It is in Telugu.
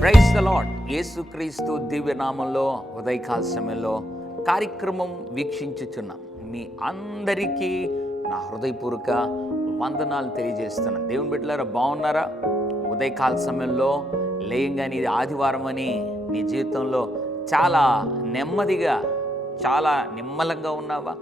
ప్రైజ్ ద లాడ్ యేసుక్రీస్తు దివ్యనామంలో ఉదయకాల సమయంలో కార్యక్రమం వీక్షించుచున్నాం మీ అందరికీ నా హృదయపూర్వక వందనాలు తెలియజేస్తున్నాను దేవుని బిడ్డలారా బాగున్నారా? ఉదయకాల సమయంలో లేయంగానే ఇది ఆదివారం అని నీ జీవితంలో చాలా నెమ్మదిగా చాలా నిమ్మలంగా ఉన్నావా?